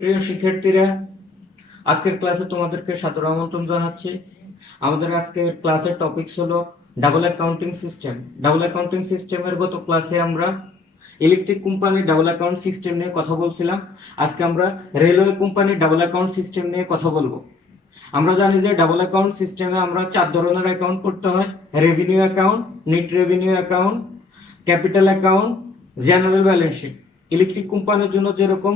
প্রিয় শিক্ষার্থীরা, আজকের ক্লাসে তোমাদেরকে সাদর আমন্ত্রণ জানাচ্ছি। আমাদের আজকের ক্লাসের টপিকস হলো double accounting system. Double accounting সিস্টেমের গত ক্লাসে আমরা ইলেকট্রিক কোম্পানির ডাবল অ্যাকাউন্ট সিস্টেম নিয়ে কথা বলছিলাম। আজকে আমরা রেলওয়ে কোম্পানির ডাবল অ্যাকাউন্ট সিস্টেম নিয়ে কথা বলবো। আমরা জানি যে ডাবল অ্যাকাউন্ট সিস্টেমে আমরা 4 ধরনের অ্যাকাউন্ট করতে হয়: revenue account, net revenue account, capital account, general balance sheet. Electric কোম্পানির জন্য যেরকম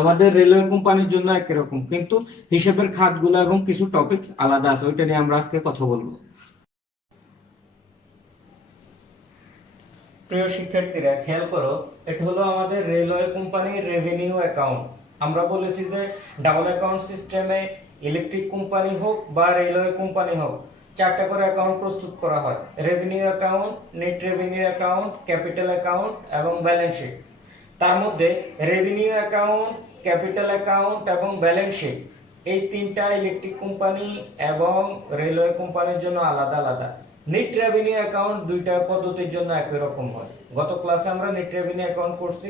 আমাদের রেলওয়ে কোম্পানির জন্য একই রকম, কিন্তু হিসাবের খাতগুলো এবং কিছু টপিকস আলাদা আছে, ওইটা নিয়ে আমরা আজকে কথা বলবো। প্রিয় শিক্ষার্থীরা, খেয়াল করো, এটা হলো আমাদের রেলওয়ে কোম্পানির রেভিনিউ অ্যাকাউন্ট। আমরা বলেছি যে ডাবল অ্যাকাউন্ট সিস্টেমে ইলেকট্রিক কোম্পানি হোক বা রেলওয়ে কোম্পানি হোক, 4টা করে অ্যাকাউন্ট প্রস্তুত করা হয়: revenue account, net revenue account, capital account এবং ব্যালেন্স শিট। তার মধ্যে রেভিনিউ অ্যাকাউন্ট, ক্যাপিটাল অ্যাকাউন্ট এবং ব্যালেন্স শিট, এই 3টা ইলেকট্রিক কোম্পানি এবং রেলওয়ে কোম্পানির জন্য আলাদা আলাদা। নেট রেভিনিউ অ্যাকাউন্ট 2টা পদ্ধতির জন্য একই রকম হয়। গত ক্লাসে আমরা নেট রেভিনিউ অ্যাকাউন্ট করছি।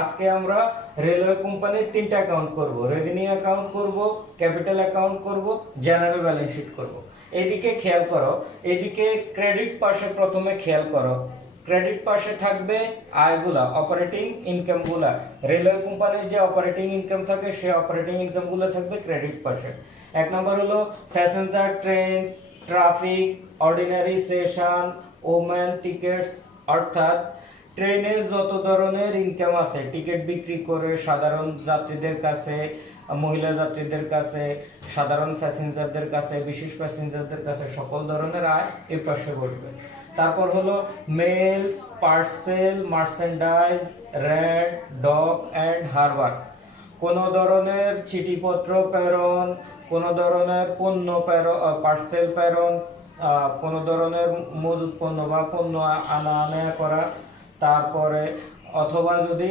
আজকে আমরা রেলওয়ে কোম্পানির 3টা অ্যাকাউন্ট করব: রেভিনিউ অ্যাকাউন্ট করব, ক্যাপিটাল অ্যাকাউন্ট করব, জেনারেল ব্যালেন্স শিট করব। এদিকে খেয়াল করো, এদিকে ক্রেডিট পাশে প্রথমে খেয়াল করো। ক্রেডিট পাশে থাকবে আয়গুলা, অপারেটিং ইনকামগুলা। রেলওয়ে কোম্পানির যে অপারেটিং ইনকাম থাকে, সেই অপারেটিং ইনকামগুলো থাকবে ক্রেডিট পাশে। এক নম্বর হলো passenger trains, traffic, ordinary session, women tickets, অর্থাৎ ট্রেনে যত ধরনের ইনকাম আছে, টিকিট বিক্রি করে সাধারণ যাত্রীদের কাছে, মহিলা যাত্রীদের কাছে, সাধারণ প্যাসেঞ্জারদের কাছে, বিশেষ প্যাসেঞ্জারদের কাছে, সকল ধরনের আয় এই পাশে বসবে। তারপর হলো mails, parcel, merchandise, rent, dock and harbour. কোনো ধরনের চিঠিপত্র প্রেরণ, কোনো ধরনের পণ্য পার্সেল প্রেরণ, কোনো ধরনের মজুত পণ্য বা পণ্য আনা নেয়া করা। তারপরে অথবা যদি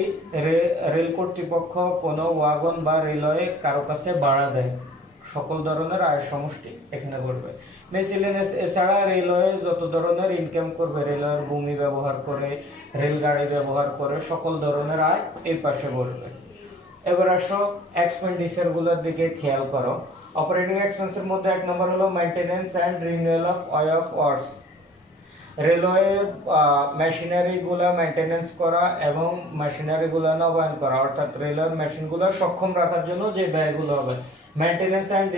রেল কর্তৃপক্ষ কোনো ওয়াগন বা রেলওয়ে কারো কাছে ভাড়া দেয়, সকল ধরনের আয়ের সমষ্টি এখানে করবে। মেসিলেনিয়াস, এছাড়া রেলওয়ে যত ধরনের ইনকাম করবে, রেলওয়ের ভূমি ব্যবহার করে, রেলগাড়ি ব্যবহার করে, সকল ধরনের আয় এই পাশে বসবে। এবার আসো এক্সপেন্ডিচার গুলোর দিকে খেয়াল করো। অপারেটিং এক্সপেন্সের মধ্যে 1 নম্বর হলো maintenance and renewal of way of works. Railway machinery গুলা মেইনটেনেন্স করা এবং মেশিনারি গুলা নবায়ন করা, অর্থাৎ রেলওয়ে মেশিনগুলো সক্ষম রাখার জন্য যে ব্যয়গুলো হবে। Maintenance and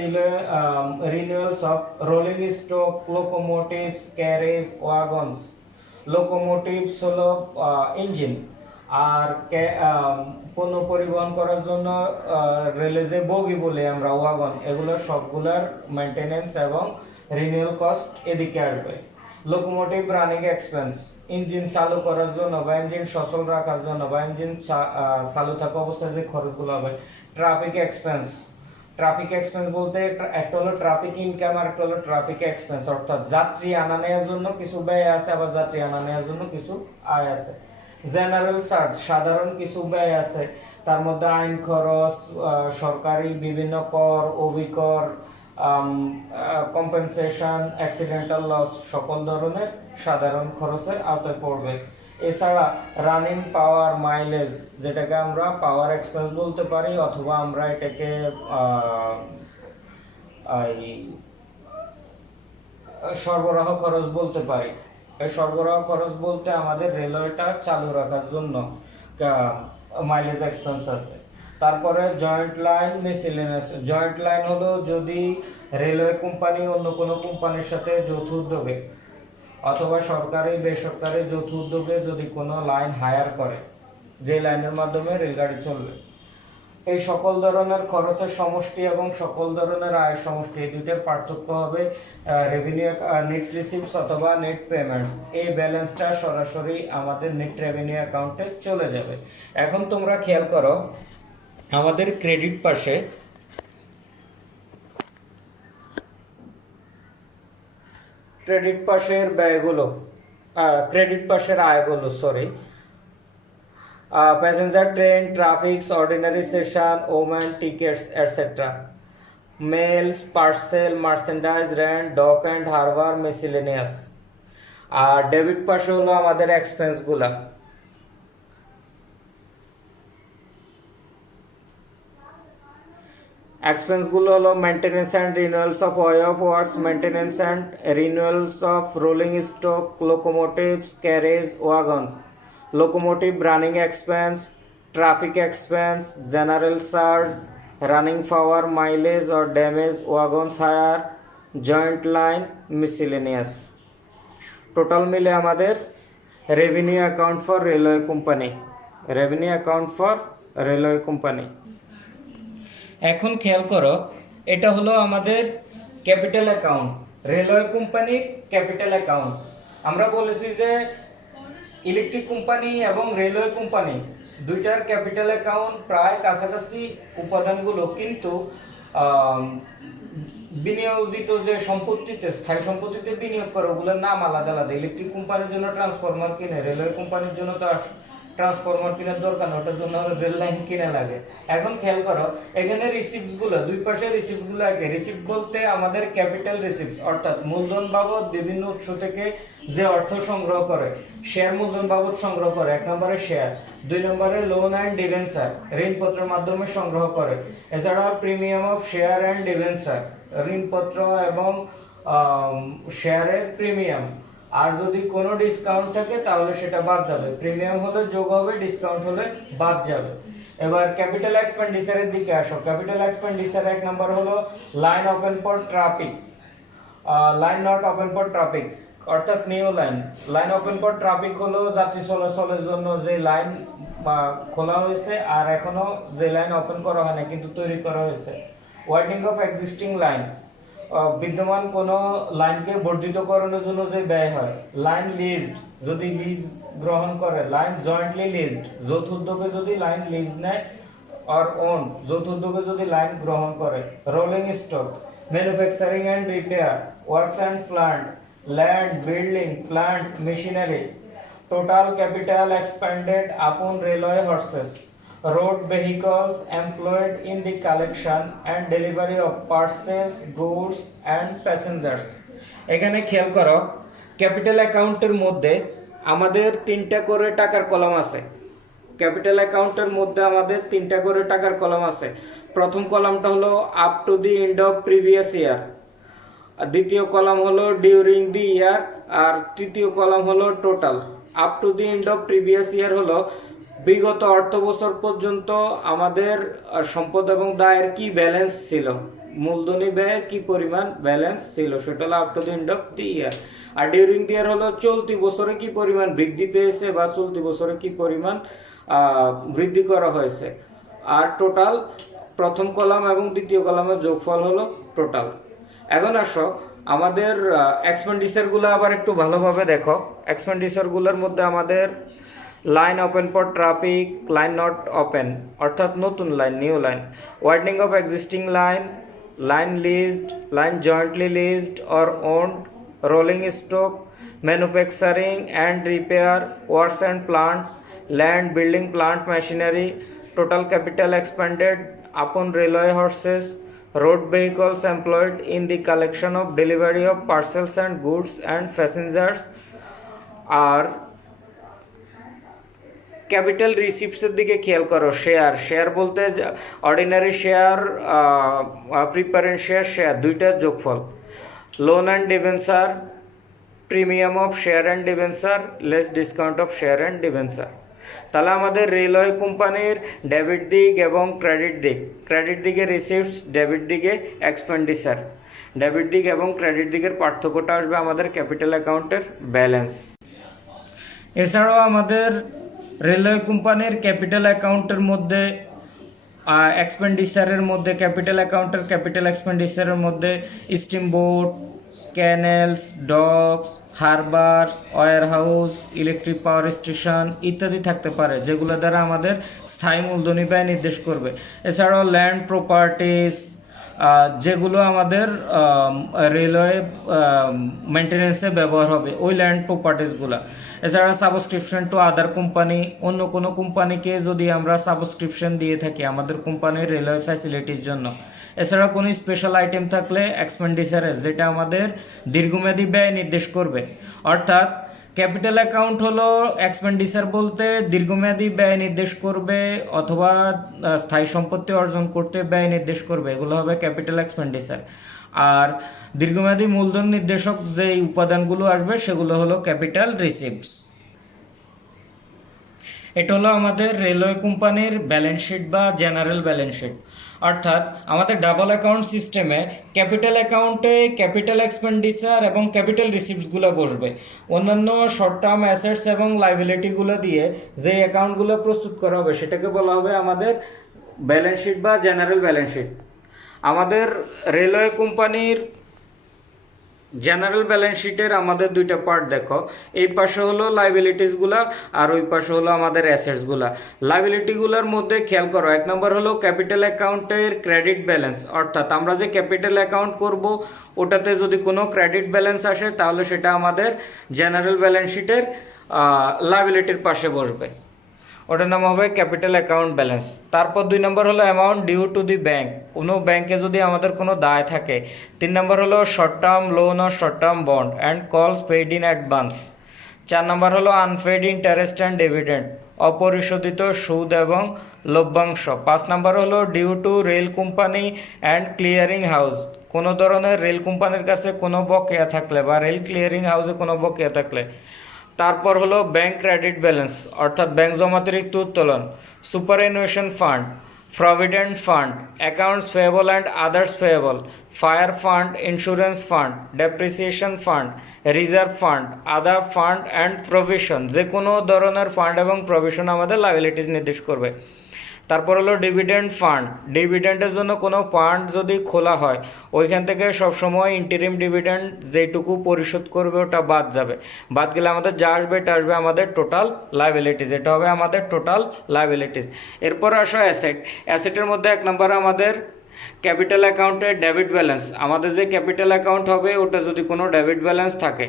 renewals of rolling stock, locomotives, carriage, wagons. Locomotives হলো ইঞ্জিন, আর পণ্য পরিবহন করার জন্য রেলে যে বগি বলে আমরা, ওয়াগন, এগুলো সবগুলার মেইনটেনেন্স এবং রিনিউয়াল কস্ট এদিকে আসবে। লোকোমোটিভ রানিং এক্সপেন্স, ইঞ্জিন চালু করার জন্য বা ইঞ্জিন সচল রাখার জন্য বা ইঞ্জিন চালু থাকা অবস্থায় যে খরচগুলো হবে। ট্রাফিক এক্সপেন্স, ট্রাফিক এক্সপেন্স বলতে একটা হলো ট্রাফিক ইনকাম আর একটা হলো ট্রাফিক এক্সপেন্স, অর্থাৎ যাত্রী আনা নেওয়ার জন্য কিছু ব্যয় আছে, আবার যাত্রী আনা নেওয়ার জন্য কিছু আয় আছে। জেনারেল চার্জ, সাধারণ কিছু ব্যয় আছে, তার মধ্যে আইন খরচ, সরকারি বিভিন্ন কর, অভিকর, কম্পেনসেশন, অ্যাক্সিডেন্টাল লস, সকল ধরনের সাধারণ খরচের আওতায় পড়বে। এছাড়া রানিং পাওয়ার মাইলেজ, যেটাকে আমরা পাওয়ার এক্সপেন্স বলতে পারি, অথবা আমরা এটাকে সরবরাহ খরচ বলতে পারি। এই সরবরাহ খরচ বলতে আমাদের রেলওয়েটা চালু রাখার জন্য মাইলেজ এক্সপেন্স আছে। তারপরে joint line, miscellaneous. Joint line হলো যদি রেলওয়ে কোম্পানি অন্য কোনো কোম্পানির সাথে যৌথ উদ্যোগে অথবা সরকারি বেসরকারি যৌথ উদ্যোগে যদি কোনো লাইন হায়ার করে, যে লাইনের মাধ্যমে রেলগাড়ি চলবে, এই সকল ধরনের খরচের সমষ্টি এবং সকল ধরনের আয়ের সমষ্টি, এই দুইটার পার্থক্য হবে রেভিনিউ, নেট রিসিভস অথবা নেট পেমেন্টস। এই ব্যালেন্সটা সরাসরি আমাদের নেট রেভিনিউ অ্যাকাউন্টে চলে যাবে। এখন তোমরা খেয়াল করো, আমাদের ক্রেডিট পাশে ক্রেডিট পাশের ব্যয়গুলো, ক্রেডিট পাশের আয়গুলো, sorry, passenger train, traffics, ordinary session, women tickets, etc. Mails, parcel, merchandise, rent, dock and harbor, miscellaneous. আর ডেবিট পাশে হলো আমাদের এক্সপেন্স গুলা। এক্সপেন্সগুলো হলো maintenance and renewals of way of works, maintenance and renewals of rolling stock, locomotives, carriage wagons, locomotive running expense, traffic expense, general charge, running power, mileage or damage, wagons hire, joint line, miscellaneous. Total মিলে আমাদের revenue account for railway company, revenue account for railway company. এখন খেয়াল করো, এটা হলো আমাদের capital account, railway কোম্পানির capital account. আমরা বলেছি যে ইলেকট্রিক কোম্পানি এবং রেলওয়ে কোম্পানি দুইটার ক্যাপিটাল অ্যাকাউন্ট প্রায় কাছাকাছি উপাদানগুলো, কিন্তু বিনিয়োজিত যে সম্পত্তিতে, স্থায়ী সম্পত্তিতে বিনিয়োগ করে ওগুলোর নাম আলাদা আলাদা। ইলেকট্রিক কোম্পানির জন্য ট্রান্সফরমার কিনে, রেলওয়ে কোম্পানির জন্য তো ট্রান্সফরমার কেনার দরকার না, ওটার জন্য রেল লাইন কিনে লাগে। এখন খেয়াল করো, এখানে রিসিপ্টস গুলো, দুই পাশে রিসিপ্টস গুলো একে। রিসিপ্ট বলতে আমাদের ক্যাপিটাল রিসিপ্টস, অর্থাৎ মূলধন বাবদ বিভিন্ন উৎস থেকে যে অর্থ সংগ্রহ করে, শেয়ার মূলধন বাবদ সংগ্রহ করে, এক নম্বরে শেয়ার, দুই নম্বরে লোন অ্যান্ড ডিভেঞ্চার, ঋণপত্রের মাধ্যমে সংগ্রহ করে। এছাড়াও premium of share and debenture, ঋণপত্র এবং শেয়ারের প্রিমিয়াম। আর যদি কোনো ডিসকাউন্ট থাকে তাহলে সেটা বাদ যাবে, প্রিমিয়াম হলে যোগ হবে, ডিসকাউন্ট হলে বাদ যাবে। এবার ক্যাপিটাল এক্সপেন্ডিচারের দিকে আসো। ক্যাপিটাল এক্সপেন্ডিচার এক নাম্বার হলো line open for traffic, line not open for traffic, অর্থাৎ new line. Line open for traffic হলো যাত্রী চলাচলের জন্য যে লাইন খোলা হয়েছে আর এখনো যে লাইন ওপেন করা হয় না কিন্তু তৈরি করা হয়েছে। ওয়াইডনিং অফ এক্সিস্টিং লাইন, বিদ্যমান কোনো লাইনকে বর্ধিতকরণের জন্য যে ব্যয় হয়। লাইন লিজড, যদি লিজ গ্রহণ করে। লাইন জয়েন্টলি লিজড, যৌথ উদ্যোগে যদি লাইন লিজ নেয়, আর ওন, যৌথ উদ্যোগে যদি লাইন গ্রহণ করে। Rolling stock, manufacturing and repair, works and plant, land, building, plant, machinery. Total capital expended upon railway horses, road vehicles employed in the collection and delivery of parcels, goods and passengers. এখানে খেয়াল করো, capital অ্যাকাউন্টের মধ্যে আমাদের তিনটা করে টাকার column আছে। ক্যাপিটাল অ্যাকাউন্টের মধ্যে আমাদের তিনটা করে টাকার কলাম আছে। প্রথম কলামটা হলো up to the end of previous year, দ্বিতীয় কলাম হলো ডিউরিং দি ইয়ার, আর তৃতীয় কলাম হলো total. Up to the end of previous year হলো বিগত অর্থ বছর পর্যন্ত আমাদের সম্পদ এবং দায়ের কি ব্যালেন্স ছিল, মূলধনী ব্যয়ের কি পরিমাণ ব্যালেন্স ছিল, সেটা হলো up to the end of the year. আর ডিউরিং দি ইয়ার হলো চলতি বছরে কি পরিমাণ বৃদ্ধি পেয়েছে বা চলতি বছরে কি পরিমাণ বৃদ্ধি করা হয়েছে। আর টোটাল প্রথম কলাম এবং দ্বিতীয় কলামের যোগফল হলো টোটাল। এখন আসো আমাদের এক্সপেন্ডিচারগুলো আবার একটু ভালোভাবে দেখো। এক্সপেন্ডিচারগুলোর মধ্যে আমাদের line open for traffic, line not open অর্থাৎ নতুন line, new line. Widening of existing line, line leased, line jointly leased or owned, rolling stock, manufacturing and repair, works and plant, land, building, plant, machinery. Total capital expended upon railway horses, road vehicles employed in the collection of delivery of parcels and goods and passengers. আর capital রিসিপ্টসের দিকে খেয়াল করো। Share, share বলতে ordinary share, preference share, share দুইটার যোগফল। Loan and debenture, premium of share and debenture less discount of share and debenture. তাহলে আমাদের রেলওয়ে কোম্পানির ডেবিট দিক এবং ক্রেডিট দিক, ক্রেডিট দিকে রিসিপ্টস, ডেবিট দিকে এক্সপেন্ডিচার। ডেবিট দিক এবং ক্রেডিট দিকের পার্থক্যটা আসবে আমাদের ক্যাপিটাল অ্যাকাউন্টের ব্যালেন্স। এছাড়াও আমাদের রেলওয়ে কোম্পানির ক্যাপিটাল অ্যাকাউন্টের মধ্যে এক্সপেন্ডিচারের মধ্যে, ক্যাপিটাল অ্যাকাউন্টের ক্যাপিটাল এক্সপেন্ডিচারের মধ্যে steamboat, canals, Docs, harbours, warehouse, electric power station ইত্যাদি থাকতে পারে, যেগুলো দ্বারা আমাদের স্থায়ী মূলধনী ব্যয় নির্দেশ করবে। এছাড়াও ল্যান্ড প্রপার্টিস, যেগুলো আমাদের রেলওয়ে মেনটেন্যান্সে ব্যবহার হবে, ওই ল্যান্ড প্রপার্টিসগুলো। এছাড়া সাবস্ক্রিপশন টু আদার কোম্পানি, অন্য কোনো কোম্পানিকে যদি আমরা সাবস্ক্রিপশন দিয়ে থাকি আমাদের কোম্পানির রেলওয়ে ফ্যাসিলিটির জন্য। এছাড়া কোনো স্পেশাল আইটেম থাকলে এক্সপেন্ডিচারে, যেটা আমাদের দীর্ঘমেয়াদী ব্যয় নির্দেশ করবে। অর্থাৎ ক্যাপিটাল অ্যাকাউন্ট হলো এক্সপেন্ডিচার বলতে দীর্ঘমেয়াদী ব্যয় নির্দেশ করবে অথবা স্থায়ী সম্পত্তি অর্জন করতে ব্যয় নির্দেশ করবে, এগুলো হবে ক্যাপিটাল এক্সপেন্ডিচার। আর দীর্ঘমেয়াদী মূলধন নির্দেশক যে উপাদানগুলো আসবে সেগুলো হলো ক্যাপিটাল রিসিপ্টস। এটা হলো আমাদের রেলওয়ে কোম্পানির ব্যালেন্স শিট বা জেনারেল ব্যালেন্স শিট। অর্থাৎ আমাদের ডাবল অ্যাকাউন্ট সিস্টেমে ক্যাপিটাল অ্যাকাউন্টে ক্যাপিটাল এক্সপেন্ডিচার এবং ক্যাপিটাল রিসিপ্টসগুলো বসবে। অন্যান্য শর্ট টার্ম অ্যাসেটস এবং লাইবিলিটিগুলো দিয়ে যে অ্যাকাউন্টগুলো প্রস্তুত করা হবে সেটাকে বলা হবে আমাদের ব্যালেন্স শিট বা জেনারেল ব্যালেন্স শিট। আমাদের রেলওয়ে কোম্পানির জেনারেল ব্যালেন্স শিটের আমাদের দুইটা পার্ট দেখো, এই পাশে হলো লাইবিলিটিসগুলা আর ওই পাশে হলো আমাদের অ্যাসেটসগুলা। লাইবিলিটিগুলোর মধ্যে খেয়াল করো, এক নম্বর হলো ক্যাপিটাল অ্যাকাউন্টের ক্রেডিট ব্যালেন্স, অর্থাৎ আমরা যে ক্যাপিটাল অ্যাকাউন্ট করব ওটাতে যদি কোনো ক্রেডিট ব্যালেন্স আসে তাহলে সেটা আমাদের জেনারেল ব্যালেন্স শিটের লাইবিলিটির পাশে বসবে, ওটার নাম হবে ক্যাপিটাল অ্যাকাউন্ট ব্যালেন্স। তারপর 2 নম্বর হলো amount due to the bank, কোনো ব্যাংকে যদি আমাদের কোনো দায় থাকে। 3 নম্বর হলো শর্ট টার্ম লোন ও short term bond and calls paid in advance. 4 নম্বর হলো আনপেইড ইন্টারেস্ট অ্যান্ড ডিভিডেন্ড, অপরিশোধিত সুদ এবং লভ্যাংশ। 5 নম্বর হলো due to rail company and clearing house, কোনো ধরনের রেল কোম্পানির কাছে কোনো বকেয়া থাকলে বা রেল ক্লিয়ারিং হাউসে কোনো বকেয়া থাকলে। তারপর হলো ব্যাংক ক্রেডিট ব্যালেন্স, অর্থাৎ ব্যাংক জমাতিরিক্ত উত্তোলন, superannuation fund, provident fund, accounts payable and others payable, fire fund, insurance fund, depreciation fund, reserve fund, other fund and provision. যে কোনো ধরনের ফান্ড এবং প্রভিশন আমাদের লাইবিলিটিস নির্দেশ করবে। তারপর হলো ডিভিডেন্ড ফান্ড, ডিভিডেন্ডের জন্য কোনো ফান্ড যদি খোলা হয় ওইখান থেকে সবসময় ইন্টারিম ডিভিডেন্ড যেটুকু পরিশোধ করবে ওটা বাদ যাবে, বাদ গেলে আমাদের যা আসবে এটা আসবে আমাদের টোটাল লাইবিলিটিস, এটা হবে আমাদের টোটাল লাইবিলিটিস। এরপর আসো অ্যাসেট, অ্যাসেটের মধ্যে 1 নম্বর আমাদের ক্যাপিটাল অ্যাকাউন্টের ডেবিট ব্যালেন্স, আমাদের যে ক্যাপিটাল অ্যাকাউন্ট হবে ওটা যদি কোনো ডেবিট ব্যালেন্স থাকে।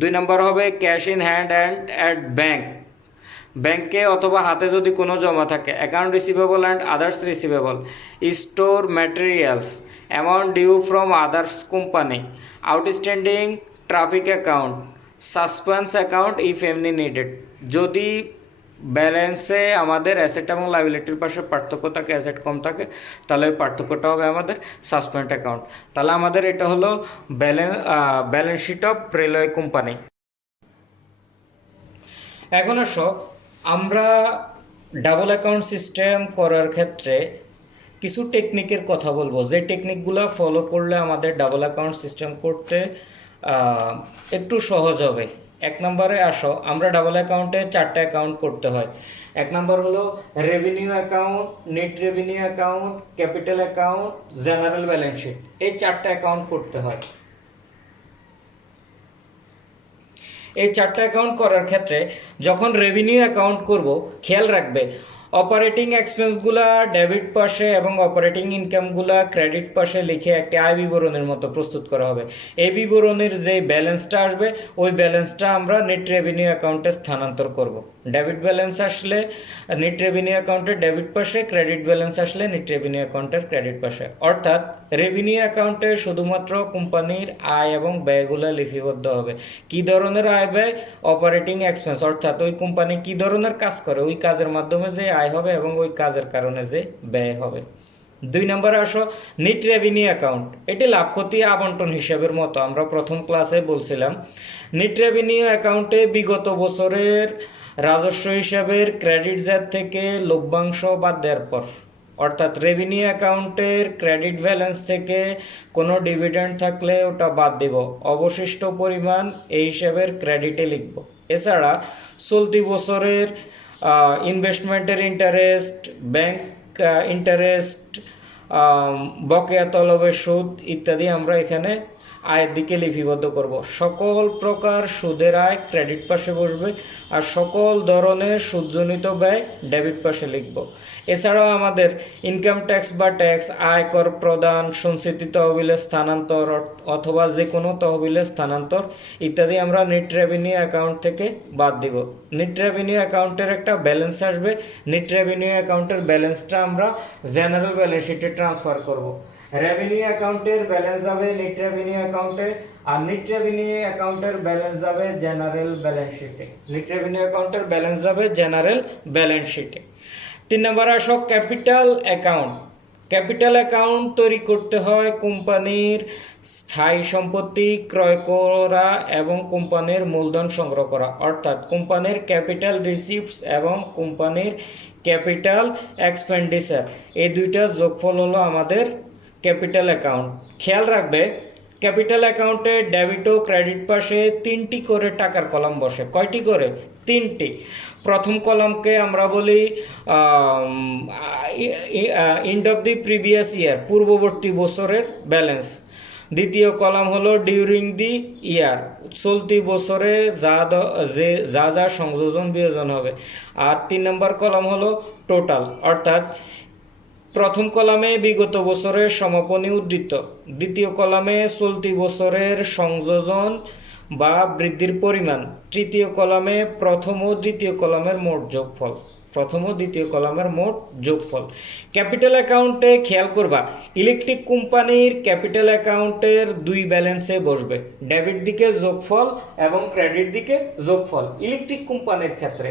2 নম্বর হবে cash in hand and at bank, ব্যাংকে অথবা হাতে যদি কোনো জমা থাকে। Account receivable and others receivable, store materials, amount due from others company, outstanding traffic account, suspense account if any needed. যদি ব্যালেন্সে আমাদের অ্যাসেট এবং লাইবিলিটির পাশে পার্থক্য থাকে, অ্যাসেট কম থাকে, তাহলে ওই পার্থক্যটা হবে আমাদের সাসপেন্ড অ্যাকাউন্ট। তাহলে আমাদের এটা হলো balance sheet of railway company. এখন আসো আমরা ডাবল অ্যাকাউন্ট সিস্টেম করার ক্ষেত্রে কিছু টেকনিকের কথা বলবো, যে টেকনিকগুলো ফলো করলে আমাদের ডাবল অ্যাকাউন্ট সিস্টেম করতে একটু সহজ হবে। 1 নম্বরে আসো, আমরা ডাবল অ্যাকাউন্টে 4টা অ্যাকাউন্ট করতে হয়। 1 নম্বর হলো revenue account, net revenue account, capital account, general balance sheet, এই 4টা অ্যাকাউন্ট করতে হয়। এই 4টা অ্যাকাউন্ট করার ক্ষেত্রে যখন রেভিনিউ অ্যাকাউন্ট করব, খেয়াল রাখবে অপারেটিং এক্সপেন্সগুলা ডেবিট পাশে এবং অপারেটিং ইনকামগুলা ক্রেডিট পাশে লিখে একটি আয় বিবরণের মতো প্রস্তুত করা হবে। এই বিবরণের যে ব্যালেন্সটা আসবে ওই ব্যালেন্সটা আমরা নেট রেভিনিউ অ্যাকাউন্টে স্থানান্তর করব। ডেবিট ব্যালেন্স আসলে নেট রেভিনিউ অ্যাকাউন্টের ডেবিট পাশে, ক্রেডিট ব্যালেন্স আসলে নেট রেভিনিউ অ্যাকাউন্টের ক্রেডিট পাশে। অর্থাৎ রেভিনিউ অ্যাকাউন্টে শুধুমাত্র কোম্পানির আয় এবং ব্যয়গুলো লিপিবদ্ধ হবে। কি ধরনের আয় ব্যয়? অপারেটিং এক্সপেন্স, অর্থাৎ ওই কোম্পানি কি ধরনের কাজ করে ওই কাজের মাধ্যমে যে আয় হবে এবং ওই কাজের কারণে যে ব্যয় হবে। 2 নম্বরে আসো নেট রেভিনিউ অ্যাকাউন্ট, এটি লাভ ক্ষতি আবন্টন হিসাবের মতো, আমরা প্রথম ক্লাসে বলছিলাম। নেট রেভিনিউ অ্যাকাউন্টে বিগত বছরের রাজস্ব হিসাবের ক্রেডিট জাত থেকে লভ্যাংশ বাদ দেওয়ার পর, অর্থাৎ রেভিনিউ অ্যাকাউন্টের ক্রেডিট ব্যালেন্স থেকে কোনো ডিভিডেন্ড থাকলে ওটা বাদ দিব, অবশিষ্ট পরিমাণ এই হিসাবের ক্রেডিটে লিখব। এছাড়া চলতি বছরের ইনভেস্টমেন্টের ইন্টারেস্ট, ব্যাংক ইন্টারেস্ট, বকেয়া তলবের সুদ ইত্যাদি আমরা এখানে আয়ের দিকে লিপিবদ্ধ করব। সকল প্রকার সুদের আয় ক্রেডিট পাশে বসবে আর সকল ধরনের সুদজনিত ব্যয় ডেবিট পাশে লিখব। এছাড়াও আমাদের ইনকাম ট্যাক্স বা ট্যাক্স, আয়কর প্রদান, সঞ্চিতি তহবিলের স্থানান্তর অথবা যে কোনো তহবিলের স্থানান্তর ইত্যাদি আমরা নেট রেভিনিউ অ্যাকাউন্ট থেকে বাদ দিব। নেট রেভিনিউ অ্যাকাউন্টের একটা ব্যালেন্স আসবে, নেট রেভিনিউ অ্যাকাউন্টের ব্যালেন্সটা আমরা জেনারেল ব্যালেন্স শিটে ট্রান্সফার করব। রেভিনিউ অ্যাকাউন্টের ব্যালেন্স যাবে নেট রেভিনিউ অ্যাকাউন্টে, আর নেট রেভিনিউ অ্যাকাউন্টের ব্যালেন্স যাবে জেনারেল ব্যালেন্স শিটে। নেট রেভিনিউ অ্যাকাউন্টের ব্যালেন্স যাবে জেনারেল ব্যালেন্স শিটে। 3 নম্বর আসো ক্যাপিটাল অ্যাকাউন্ট। ক্যাপিটাল অ্যাকাউন্ট তৈরি করতে হয় কোম্পানির স্থায়ী সম্পত্তি ক্রয় করা এবং কোম্পানির মূলধন সংগ্রহ করা, অর্থাৎ কোম্পানির ক্যাপিটাল রিসিপ্টস এবং কোম্পানির ক্যাপিটাল এক্সপেন্ডিচার, এই দুইটা যোগফল হলো আমাদের ক্যাপিটাল অ্যাকাউন্ট। খেয়াল রাখবে ক্যাপিটাল অ্যাকাউন্টে ডেবিট ও ক্রেডিট পাশে 3টি করে টাকার কলাম বসে। কয়টি করে? 3টি। প্রথম কলামকে আমরা বলি and of the previous year, পূর্ববর্তী বছরের ব্যালেন্স। দ্বিতীয় কলাম হলো ডিউরিং দি ইয়ার, চলতি বছরে যা যা সংযোজন বিয়োজন হবে। আর 3 নম্বর কলাম হলো টোটাল, অর্থাৎ প্রথম কলামে বিগত বছরের সমাপনী উদ্ধৃত, দ্বিতীয় কলামে চলতি বছরের সংযোজন বা বৃদ্ধির পরিমাণ, তৃতীয় কলামে প্রথম ও দ্বিতীয় কলামের মোট যোগফল। প্রথম ও দ্বিতীয় কলামের মোট যোগফল। ক্যাপিটাল অ্যাকাউন্টে খেয়াল করবা ইলেকট্রিক কোম্পানির ক্যাপিটাল অ্যাকাউন্টের 2 ব্যালেন্সে বসবে, ডেবিট দিকে যোগফল এবং ক্রেডিট দিকে যোগফল ইলেকট্রিক কোম্পানির ক্ষেত্রে।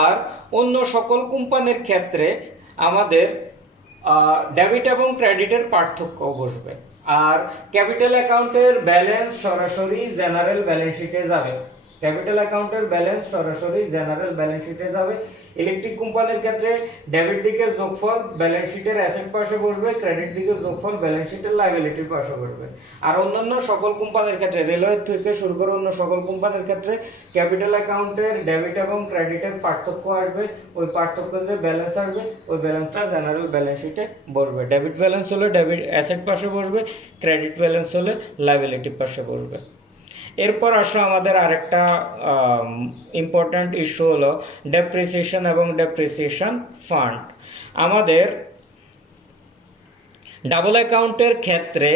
আর অন্য সকল কোম্পানির ক্ষেত্রে আমাদের ডেবিট এবং ক্রেডিটের পার্থক্য বসবে। আর ক্যাপিটাল অ্যাকাউন্টের ব্যালেন্স সরাসরি জেনারেল ব্যালেন্স শিটে যাবে। ক্যাপিটাল অ্যাকাউন্টের ব্যালেন্স সরাসরি জেনারেল ব্যালেন্স শিটে যাবে। ইলেকট্রিক কোম্পানির ক্ষেত্রে ডেবিট দিকে যোগফল ব্যালেন্স শিটের অ্যাসেট পাশে বসবে, ক্রেডিট দিকে যোগফল ব্যালেন্স শিটের লায়াবিলিটির পাশে বসবে। আর অন্যান্য সকল কোম্পানির ক্ষেত্রে, রেলওয়ে থেকে শুরু করে অন্য সকল কোম্পানির ক্ষেত্রে ক্যাপিটাল অ্যাকাউন্টের ডেবিট এবং ক্রেডিটের পার্থক্য আসবে। ওই পার্থক্য যে ব্যালেন্স আসবে ওই ব্যালেন্সটা জেনারেল ব্যালেন্স শিটে বসবে। ডেবিট ব্যালেন্স হলে ডেবিট অ্যাসেট পাশে বসবে, ক্রেডিট ব্যালেন্স হলে লায়াবিলিটির পাশে বসবে। এরপর আসো আমাদের আরেকটা ইম্পর্ট্যান্ট ইস্যু হলো ডেপ্রিসিয়েশন এবং ডেপ্রিসিয়েশন ফান্ড। আমাদের ডাবল অ্যাকাউন্টের ক্ষেত্রে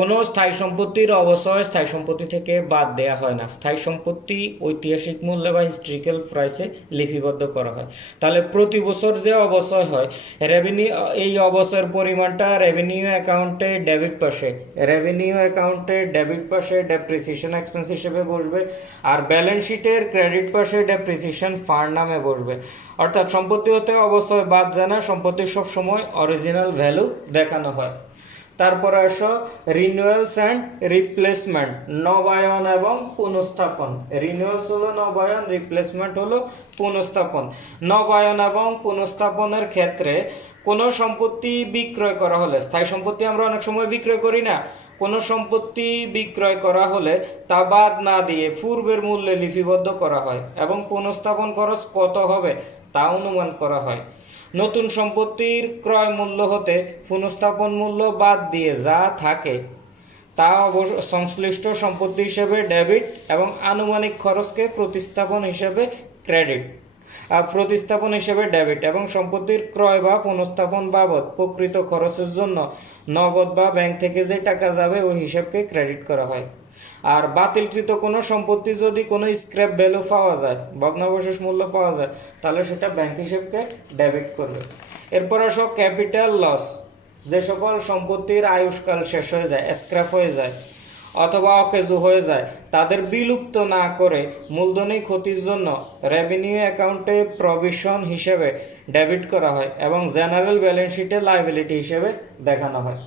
কোনো স্থায়ী সম্পত্তির অবশ্যই স্থায়ী সম্পত্তি থেকে বাদ দেওয়া হয় না। স্থায়ী সম্পত্তি ঐতিহাসিক মূল্যে বা হিস্ট্রিক্যাল প্রাইসে লিপিবদ্ধ করা হয়। তাহলে প্রতি বছর যে অবশ্যই হয় রেভিনিউ, এই অবশ্যের পরিমাণটা রেভিনিউ অ্যাকাউন্টে ডেবিট পাশে, রেভিনিউ অ্যাকাউন্টে ডেবিট পাশে ডেপ্রিসিয়েশন এক্সপেন্স হিসেবে বসবে। আর ব্যালেন্স শিটের ক্রেডিট পাশে ডেপ্রিসিয়েশন ফান্ড নামে বসবে। অর্থাৎ সম্পত্তি হতে অবশ্যই বাদ যায় না, সম্পত্তির সবসময় অরিজিনাল ভ্যালু দেখানো হয়। তারপরে আসো রিনিউয়ালস অ্যান্ড রিপ্লেসমেন্ট, নবায়ন এবং পুনঃস্থাপন। রিনিউয়ালস হলো নবায়ন, রিপ্লেসমেন্ট হলো পুনঃস্থাপন। নবায়ন এবং পুনঃস্থাপনের ক্ষেত্রে কোনো সম্পত্তি বিক্রয় করা হলে, স্থায়ী সম্পত্তি আমরা অনেক সময় বিক্রয় করি না, কোনো সম্পত্তি বিক্রয় করা হলে তা বাদ না দিয়ে পূর্বের মূল্যে লিপিবদ্ধ করা হয় এবং পুনঃস্থাপন খরচ কত হবে তা অনুমান করা হয়। নতুন সম্পত্তির ক্রয় মূল্য হতে পুনঃস্থাপন মূল্য বাদ দিয়ে যা থাকে তা সংশ্লিষ্ট সম্পত্তি হিসেবে ডেবিট এবং আনুমানিক খরচকে প্রতিস্থাপন হিসেবে ক্রেডিট, প্রতিস্থাপন হিসেবে ডেবিট এবং সম্পত্তির ক্রয় বা পুনঃস্থাপন বাবদ প্রকৃত খরচের জন্য নগদ বা ব্যাংক থেকে যে টাকা যাবে ওই হিসাবকে ক্রেডিট করা হয়। আর বাতিলকৃত কোনো সম্পত্তি যদি কোনো স্ক্র্যাপ ভ্যালু পাওয়া যায়, ভগ্নাবশেষ মূল্য পাওয়া যায়, তাহলে সেটা ব্যাংক হিসেবকে ডেবিট করবে। এরপর আসো ক্যাপিটাল লস, যে সকল সম্পত্তির আয়ুষ্কাল শেষ হয়ে যায়, স্ক্র্যাপ হয়ে যায় অথবা অকেজু হয়ে যায়, তাদের বিলুপ্ত না করে মূলধনী ক্ষতির জন্য রেভিনিউ অ্যাকাউন্টে প্রভিশন হিসেবে ডেবিট করা হয় এবং জেনারেল ব্যালেন্স শিটে লায়াবিলিটি হিসেবে দেখানো হয়।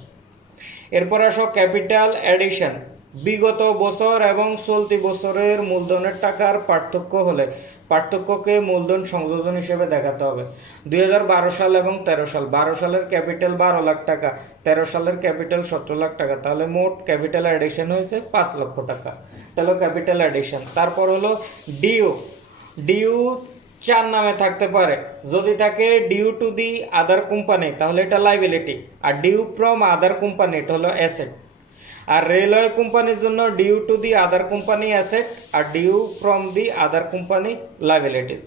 এরপর আসো ক্যাপিটাল এডিশন, বিগত বছর এবং চলতি বছরের মূলধনের টাকার পার্থক্য হলে পার্থক্যকে মূলধন সংযোজন হিসেবে দেখাতে হবে। 2012 সাল এবং 13 সাল, 12 সালের ক্যাপিটাল 12 লাখ টাকা, 13 সালের ক্যাপিটাল 17 লাখ টাকা, তাহলে মোট ক্যাপিটাল এডিশন হয়েছে 5 লক্ষ টাকা। তাহলে ক্যাপিটাল এডিশন। তারপর হলো ডিউ। ডিউ 4 নামে থাকতে পারে, যদি থাকে due to the other company তাহলে এটা লাইবিলিটি, আর ডিউ ফ্রম আদার কোম্পানি এটা হলো অ্যাসেট। আর রেলওয়ে কোম্পানির জন্য due to the other company asset আর due from the other company liabilities.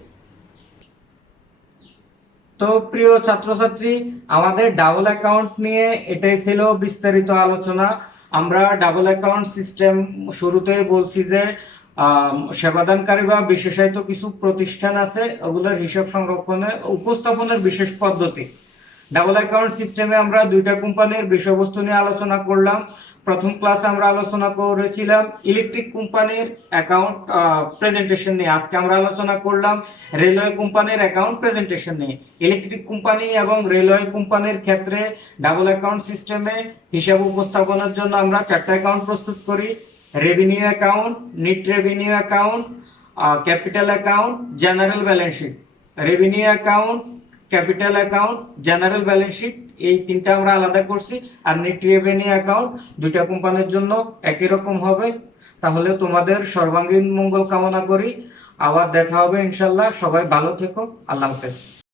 তো প্রিয় ছাত্রছাত্রী, আমাদের ডাবল অ্যাকাউন্ট নিয়ে এটাই ছিল বিস্তারিত আলোচনা। আমরা ডাবল অ্যাকাউন্ট সিস্টেম শুরুতেই বলছি যে সেবাদানকারী বা বিশেষায়িত কিছু প্রতিষ্ঠান আছে, ওগুলোর হিসাব সংরক্ষণে উপস্থাপনের বিশেষ পদ্ধতি, ডাবল অ্যাকাউন্ট সিস্টেমে আমরা দুইটা কোম্পানির বিষয়বস্তু নিয়ে আলোচনা করলাম। প্রথম ক্লাসে আমরা আলোচনা করেছিলাম ইলেকট্রিক কোম্পানির অ্যাকাউন্ট প্রেজেন্টেশন নিয়ে। আজকে আমরা আলোচনা করলাম রেলওয়ে কোম্পানির অ্যাকাউন্ট প্রেজেন্টেশন নিয়ে। ইলেকট্রিক কোম্পানি এবং রেলওয়ে কোম্পানির ক্ষেত্রে ডাবল অ্যাকাউন্ট সিস্টেমে হিসাব উপস্থাপনের জন্য আমরা 4টা অ্যাকাউন্ট প্রস্তুত করি: revenue account, net revenue account, capital account, general balance sheet. Revenue account, capital account, general balance sheet, এই তিনটা আমরা আলাদা করছি। আর নিট রেভিনিউ অ্যাকাউন্ট দুইটা কোম্পানির জন্য একই রকম হবে। তাহলে তোমাদের সর্বাঙ্গীন মঙ্গল কামনা করি। আবার দেখা হবে ইনশাল্লাহ। সবাই ভালো থেকো। আল্লাহ হাফেজ।